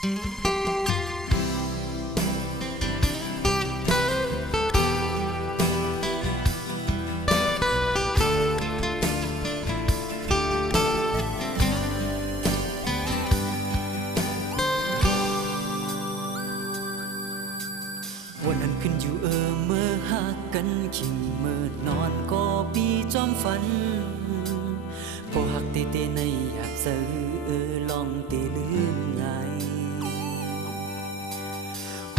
วันนั้นขึ้นอยู่เมื่อหักกันขิงเมื่อนอนก็ปีจอมฝันพอหักเตในอยากเสืลองเตลืมไง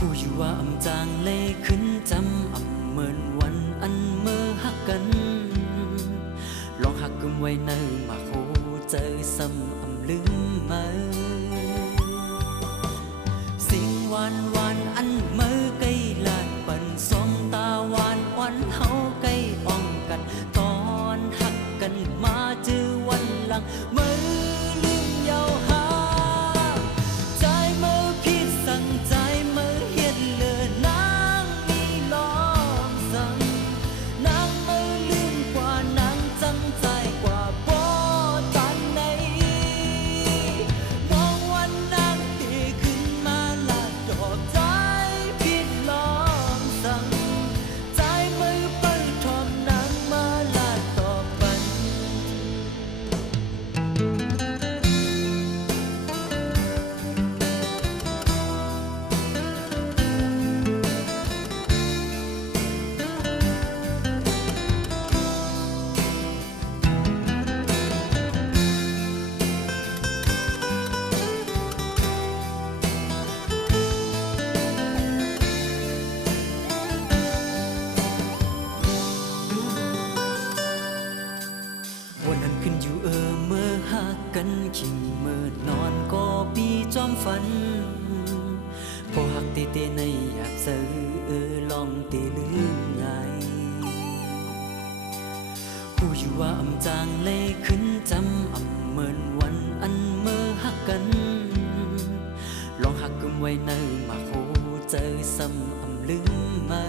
ผู้อยู่ว่าอำจางเลยขึ้นจำอำเมินวันอันเมื่อหักกันลองหักกึมไว้ในมาโคเจอซ้ำอำลืมมาสิ่งหวานหวานอันเมื่อไกลลาดปั่นสองตาหวานอ่อนเฮาไกลอ่องกันตอนหักกันมาเจอวันหลังเมื่อลืมเยาหาใจเมื่อผิดสั่งใจเมื่อเฮ็ดเลือนางมีลองสั่งนางเมื่อลืมกว่านางจังใจกว่าบ่ตันในมองวันนางตีขึ้นมาลาดดอกใจผิดลองสั่งใจมือเปิดทอมนางมาลาดต่อปันวันนั้นขึ้นอยู่เมื่อหักกันขิงเมื่อนอนก็ปีจอมฝันพอหักเตในอยากเสืลองเตลืมไงผู้อยู่ว่าอำจางเลยขึ้นจำอำเมินวันอันเมื่อหักกันลองหักกึมไว้ในมาโคเจอซ้ำอำลืมมา